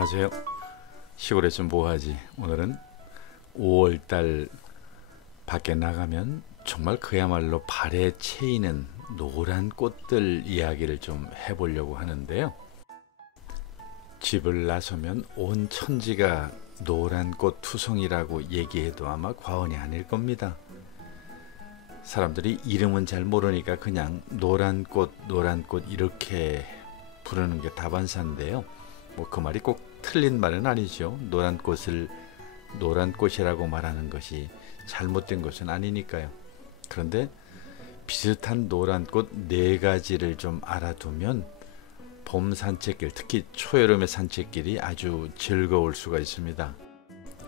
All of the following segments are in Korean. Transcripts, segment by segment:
안녕하세요. 시골에 좀 뭐하지? 오늘은 5월달 밖에 나가면 정말 그야말로 발에 채이는 노란 꽃들 이야기를 좀 해보려고 하는데요. 집을 나서면 온 천지가 노란 꽃 투성이라고 얘기해도 아마 과언이 아닐 겁니다. 사람들이 이름은 잘 모르니까 그냥 노란 꽃 이렇게 부르는 게 다반사인데요. 뭐 그 말이 꼭 틀린 말은 아니죠. 노란 꽃을 노란 꽃이라고 말하는 것이 잘못된 것은 아니니까요. 그런데 비슷한 노란 꽃 네 가지를 좀 알아두면 봄 산책길, 특히 초여름의 산책길이 아주 즐거울 수가 있습니다.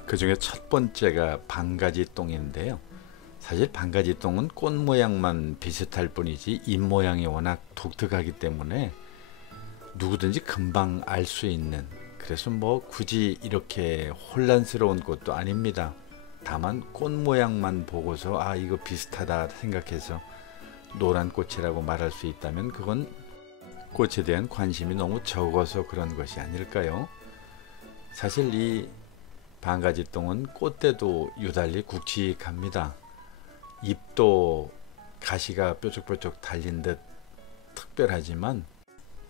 그 중에 첫 번째가 반가지똥인데요. 사실 반가지똥은 꽃 모양만 비슷할 뿐이지 잎 모양이 워낙 독특하기 때문에 누구든지 금방 알 수 있는, 그래서 뭐 굳이 이렇게 혼란스러운 꽃도 아닙니다. 다만 꽃 모양만 보고서 아 이거 비슷하다 생각해서 노란 꽃이라고 말할 수 있다면 그건 꽃에 대한 관심이 너무 적어서 그런 것이 아닐까요? 사실 이 반가지똥은 꽃대도 유달리 굵직합니다. 잎도 가시가 뾰족뾰족 달린 듯 특별하지만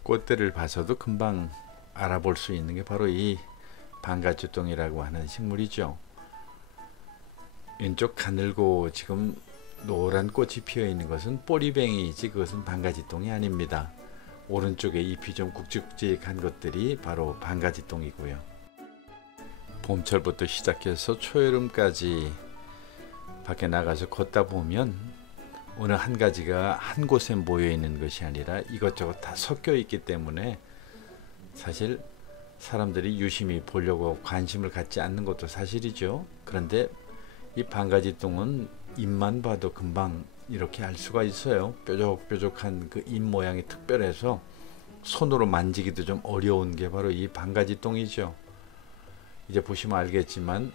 꽃대를 봐서도 금방 알아볼 수 있는 게 바로 이 반가지똥이라고 하는 식물이죠. 왼쪽 가늘고 지금 노란 꽃이 피어 있는 것은 꼬리뱅이이지 그것은 반가지똥이 아닙니다. 오른쪽에 잎이 좀 굵직굵직한 것들이 바로 반가지똥이고요. 봄철부터 시작해서 초여름까지 밖에 나가서 걷다 보면 어느 한 가지가 한 곳에 모여 있는 것이 아니라 이것저것 다 섞여 있기 때문에 사실 사람들이 유심히 보려고 관심을 갖지 않는 것도 사실이죠. 그런데 이 반가지똥은 잎만 봐도 금방 이렇게 알 수가 있어요. 뾰족뾰족한 그 잎 모양이 특별해서 손으로 만지기도 좀 어려운 게 바로 이 반가지똥이죠. 이제 보시면 알겠지만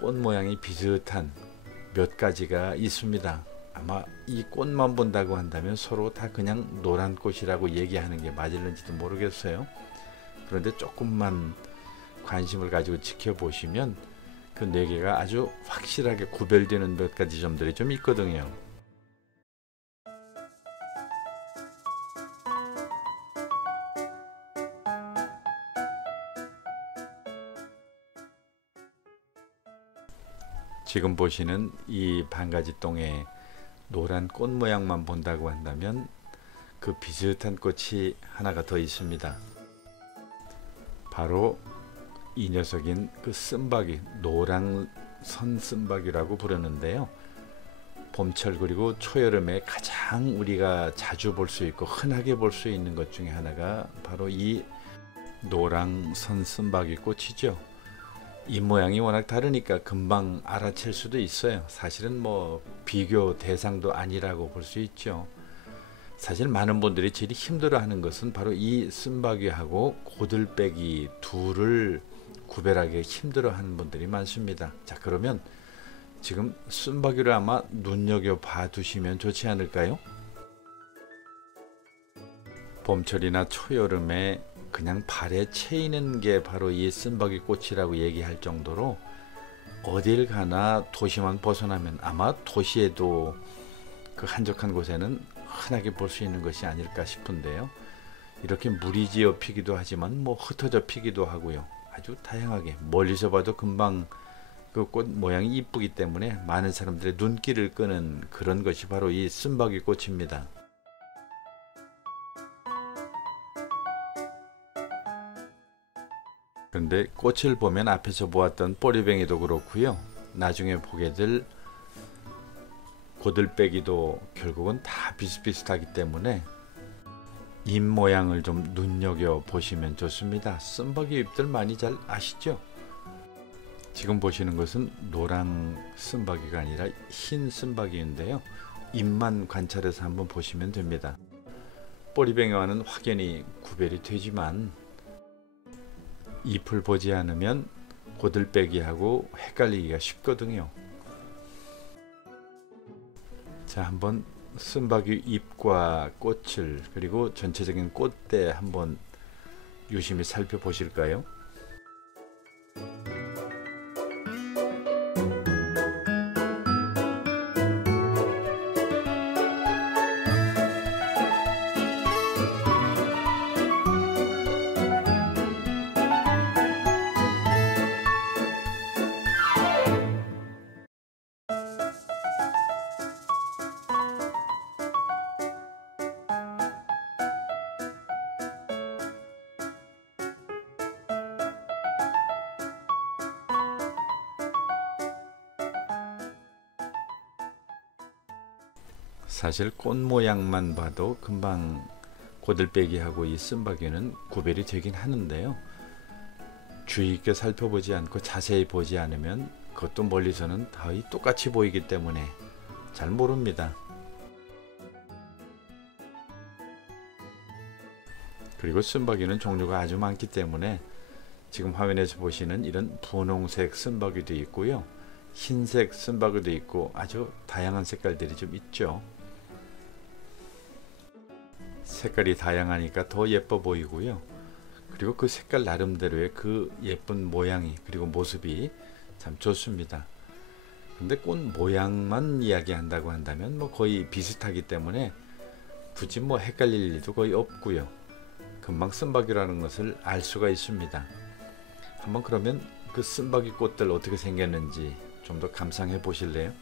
꽃 모양이 비슷한 몇 가지가 있습니다. 아마 이 꽃만 본다고 한다면 서로 다 그냥 노란 꽃이라고 얘기하는 게 맞을는지도 모르겠어요. 그런데 조금만 관심을 가지고 지켜보시면 그 네 개가 아주 확실하게 구별되는 몇 가지 점들이 좀 있거든요. 지금 보시는 이 반가지똥의 노란 꽃 모양만 본다고 한다면 그 비슷한 꽃이 하나가 더 있습니다. 바로 이 녀석인 그 쓴바귀, 노랑 선 쓴바귀라고 부르는데요. 봄철 그리고 초여름에 가장 우리가 자주 볼 수 있고 흔하게 볼 수 있는 것 중에 하나가 바로 이 노랑 선 쓴바귀 꽃이죠. 이 모양이 워낙 다르니까 금방 알아챌 수도 있어요. 사실은 뭐 비교 대상도 아니라고 볼 수 있죠. 사실 많은 분들이 제일 힘들어하는 것은 바로 이 쓴바귀하고 고들빼기 둘을 구별하기 힘들어하는 분들이 많습니다. 자, 그러면 지금 쓴바귀를 아마 눈여겨 봐두시면 좋지 않을까요? 봄철이나 초여름에 그냥 발에 채이는 게 바로 이 쓴바귀 꽃이라고 얘기할 정도로 어딜 가나 도시만 벗어나면 아마 도시에도 그 한적한 곳에는 흔하게 볼 수 있는 것이 아닐까 싶은데요. 이렇게 무리지어 피기도 하지만 뭐 흩어져 피기도 하고요. 아주 다양하게 멀리서 봐도 금방 그 꽃 모양이 이쁘기 때문에 많은 사람들의 눈길을 끄는 그런 것이 바로 이 쓴바귀 꽃입니다. 그런데 꽃을 보면 앞에서 보았던 꼬리뱅이도 그렇고요. 나중에 보게 될 고들빼기도 결국은 다 비슷비슷하기 때문에 잎 모양을 좀 눈여겨 보시면 좋습니다. 쓴바귀 잎들 많이 잘 아시죠? 지금 보시는 것은 노랑 쓴바귀가 아니라 흰 쓴바귀인데요. 잎만 관찰해서 한번 보시면 됩니다. 꼬리뱅이와는 확연히 구별이 되지만 잎을 보지 않으면 고들빼기하고 헷갈리기가 쉽거든요. 자, 한번 쓴바귀 잎과 꽃을 그리고 전체적인 꽃대 한번 유심히 살펴보실까요? 사실 꽃 모양만 봐도 금방 고들빼기하고 이 쓴바귀는 구별이 되긴 하는데요. 주의 있게 살펴보지 않고 자세히 보지 않으면 그것도 멀리서는 거의 똑같이 보이기 때문에 잘 모릅니다. 그리고 쓴바귀는 종류가 아주 많기 때문에 지금 화면에서 보시는 이런 분홍색 쓴바귀도 있고요, 흰색 쓴바귀도 있고 아주 다양한 색깔들이 좀 있죠. 색깔이 다양하니까 더 예뻐 보이고요. 그리고 그 색깔 나름대로의 그 예쁜 모양이 그리고 모습이 참 좋습니다. 근데 꽃 모양만 이야기한다고 한다면 뭐 거의 비슷하기 때문에 굳이 뭐 헷갈릴 일도 거의 없고요. 금방 쓴바귀라는 것을 알 수가 있습니다. 한번 그러면 그 쓴바귀 꽃들 어떻게 생겼는지 좀 더 감상해 보실래요?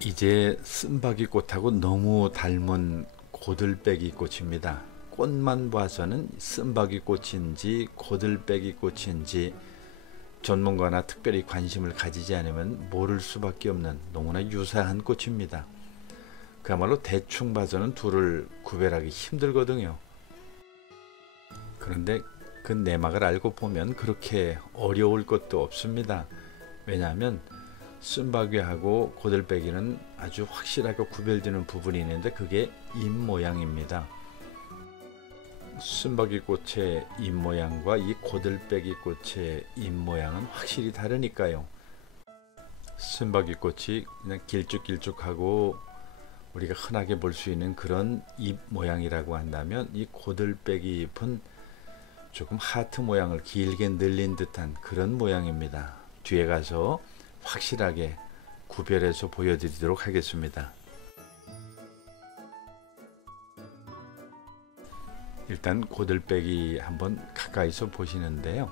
이제 쓴바귀 꽃하고 너무 닮은 고들빼기 꽃입니다. 꽃만 봐서는 쓴바귀 꽃인지 고들빼기 꽃인지 전문가나 특별히 관심을 가지지 않으면 모를 수밖에 없는 너무나 유사한 꽃입니다. 그야말로 대충 봐서는 둘을 구별하기 힘들거든요. 그런데 그 내막을 알고 보면 그렇게 어려울 것도 없습니다. 왜냐하면 쓴바귀하고 고들빼기는 아주 확실하게 구별되는 부분이 있는데 그게 잎 모양입니다. 쓴바귀 꽃의 잎 모양과 이 고들빼기 꽃의 잎 모양은 확실히 다르니까요. 쓴바귀 꽃이 그냥 길쭉길쭉하고 우리가 흔하게 볼 수 있는 그런 잎 모양이라고 한다면 이 고들빼기 잎은 조금 하트 모양을 길게 늘린 듯한 그런 모양입니다. 뒤에 가서 확실하게 구별해서 보여드리도록 하겠습니다. 일단 고들빼기 한번 가까이서 보시는데요.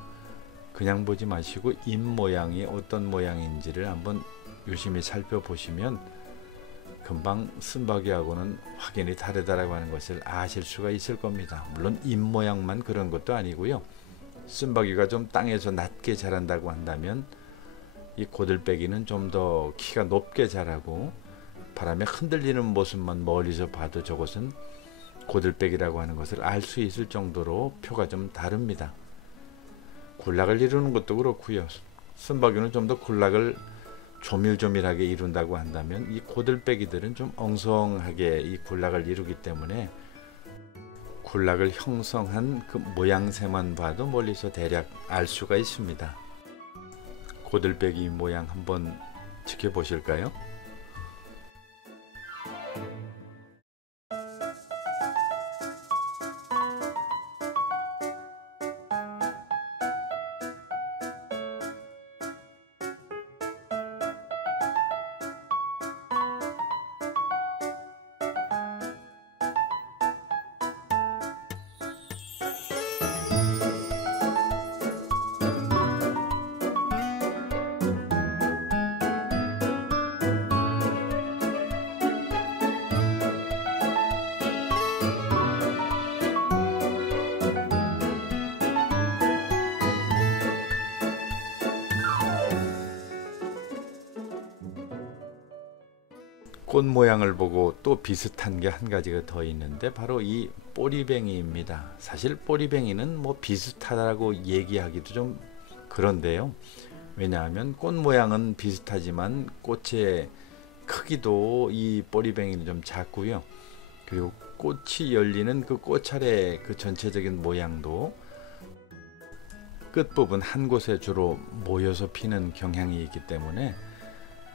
그냥 보지 마시고 잎 모양이 어떤 모양인지를 한번 유심히 살펴보시면 금방 쓴바귀하고는 확연히 다르다라고 하는 것을 아실 수가 있을 겁니다. 물론 잎 모양만 그런 것도 아니고요. 쓴바귀가 좀 땅에서 낮게 자란다고 한다면 이 고들빼기는 좀 더 키가 높게 자라고 바람에 흔들리는 모습만 멀리서 봐도 저것은 고들빼기라고 하는 것을 알 수 있을 정도로 표가 좀 다릅니다. 군락을 이루는 것도 그렇고요. 쓴바귀는 좀 더 군락을 조밀조밀하게 이룬다고 한다면 이 고들빼기들은 좀 엉성하게 이 군락을 이루기 때문에 군락을 형성한 그 모양새만 봐도 멀리서 대략 알 수가 있습니다. 고들빼기 모양 한번 지켜보실까요? 꽃 모양을 보고 또 비슷한 게 한 가지가 더 있는데 바로 이 꼬리뱅이입니다. 사실 꼬리뱅이는 뭐 비슷하다고 얘기하기도 좀 그런데요. 왜냐하면 꽃 모양은 비슷하지만 꽃의 크기도 이 꼬리뱅이는 좀 작고요. 그리고 꽃이 열리는 그 꽃차례 그 전체적인 모양도 끝부분 한 곳에 주로 모여서 피는 경향이 있기 때문에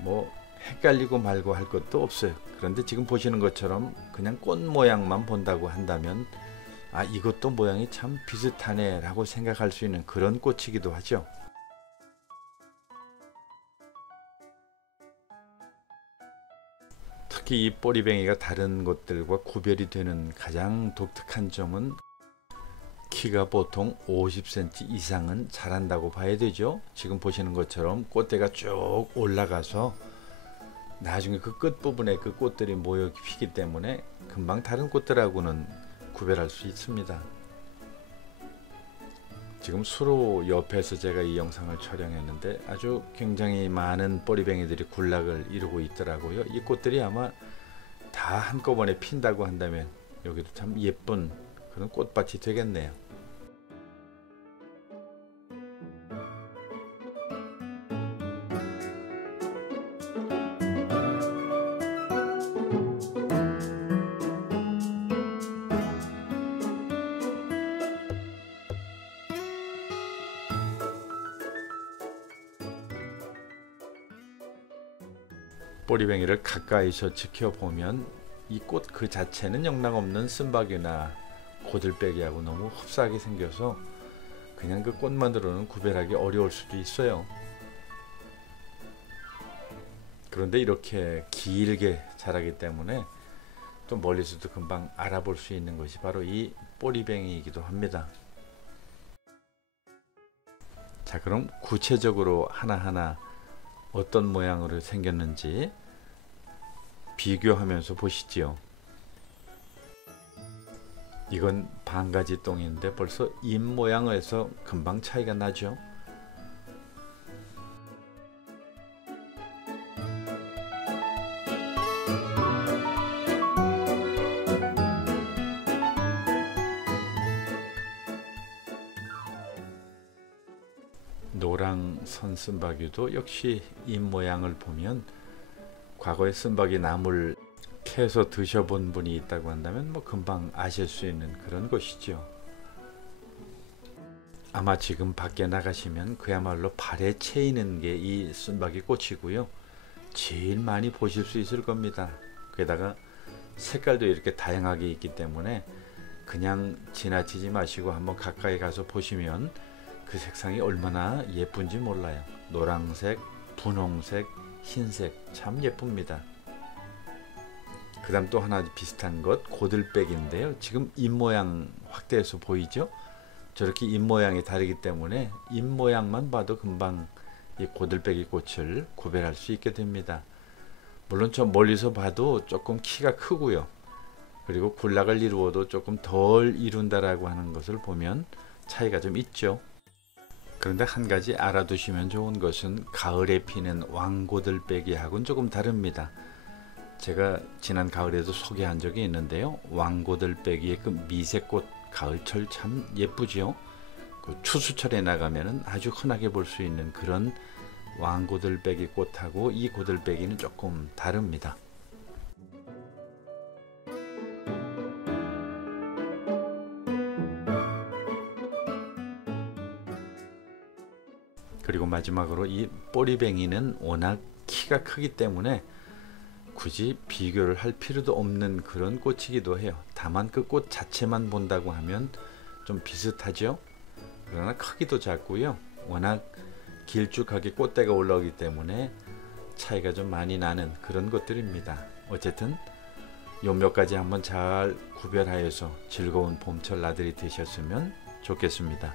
뭐 헷갈리고 말고 할 것도 없어요. 그런데 지금 보시는 것처럼 그냥 꽃 모양만 본다고 한다면 아, 이것도 모양이 참 비슷하네 라고 생각할 수 있는 그런 꽃이기도 하죠. 특히 이 꼬리뱅이가 다른 것들과 구별이 되는 가장 독특한 점은 키가 보통 50cm 이상은 자란다고 봐야 되죠. 지금 보시는 것처럼 꽃대가 쭉 올라가서 나중에 그 끝부분에 그 꽃들이 모여 피기 때문에 금방 다른 꽃들하고는 구별할 수 있습니다. 지금 수로 옆에서 제가 이 영상을 촬영했는데 아주 굉장히 많은 꼬리뱅이들이 군락을 이루고 있더라고요. 이 꽃들이 아마 다 한꺼번에 핀다고 한다면 여기도 참 예쁜 그런 꽃밭이 되겠네요. 꼬리뱅이를 가까이서 지켜보면 이 꽃 그 자체는 영락없는 쓴바귀나 고들빼기하고 너무 흡사하게 생겨서 그냥 그 꽃만으로는 구별하기 어려울 수도 있어요. 그런데 이렇게 길게 자라기 때문에 또 멀리서도 금방 알아볼 수 있는 것이 바로 이 꼬리뱅이이기도 합니다. 자, 그럼 구체적으로 하나하나 어떤 모양으로 생겼는지 비교하면서 보시지요. 이건 반가지 똥인데 벌써 잎 모양에서 금방 차이가 나죠. 노랑선 쓴바귀도 역시 잎 모양을 보면 과거에 쓴바귀 나물 캐서 드셔본 분이 있다고 한다면 뭐 금방 아실 수 있는 그런 것이죠. 아마 지금 밖에 나가시면 그야말로 발에 채이는 게 이 쓴바귀 꽃이고요. 제일 많이 보실 수 있을 겁니다. 게다가 색깔도 이렇게 다양하게 있기 때문에 그냥 지나치지 마시고 한번 가까이 가서 보시면 그 색상이 얼마나 예쁜지 몰라요. 노란색, 분홍색, 흰색 참 예쁩니다. 그 다음 또 하나 비슷한 것 고들빼기인데요. 지금 잎 모양 확대해서 보이죠? 저렇게 잎 모양이 다르기 때문에 잎 모양만 봐도 금방 이 고들빼기 꽃을 구별할 수 있게 됩니다. 물론 저 멀리서 봐도 조금 키가 크고요. 그리고 군락을 이루어도 조금 덜 이룬다라고 하는 것을 보면 차이가 좀 있죠. 그런데 한 가지 알아두시면 좋은 것은 가을에 피는 왕고들빼기하고는 조금 다릅니다. 제가 지난 가을에도 소개한 적이 있는데요. 왕고들빼기의 그 미색꽃 가을철 참 예쁘죠. 그 추수철에 나가면은 아주 흔하게 볼 수 있는 그런 왕고들빼기 꽃하고 이 고들빼기는 조금 다릅니다. 그리고 마지막으로 이 꼬리뱅이는 워낙 키가 크기 때문에 굳이 비교를 할 필요도 없는 그런 꽃이기도 해요. 다만 그 꽃 자체만 본다고 하면 좀 비슷하죠. 그러나 크기도 작고요. 워낙 길쭉하게 꽃대가 올라오기 때문에 차이가 좀 많이 나는 그런 것들입니다. 어쨌든 요 몇 가지 한번 잘 구별하여서 즐거운 봄철 나들이 되셨으면 좋겠습니다.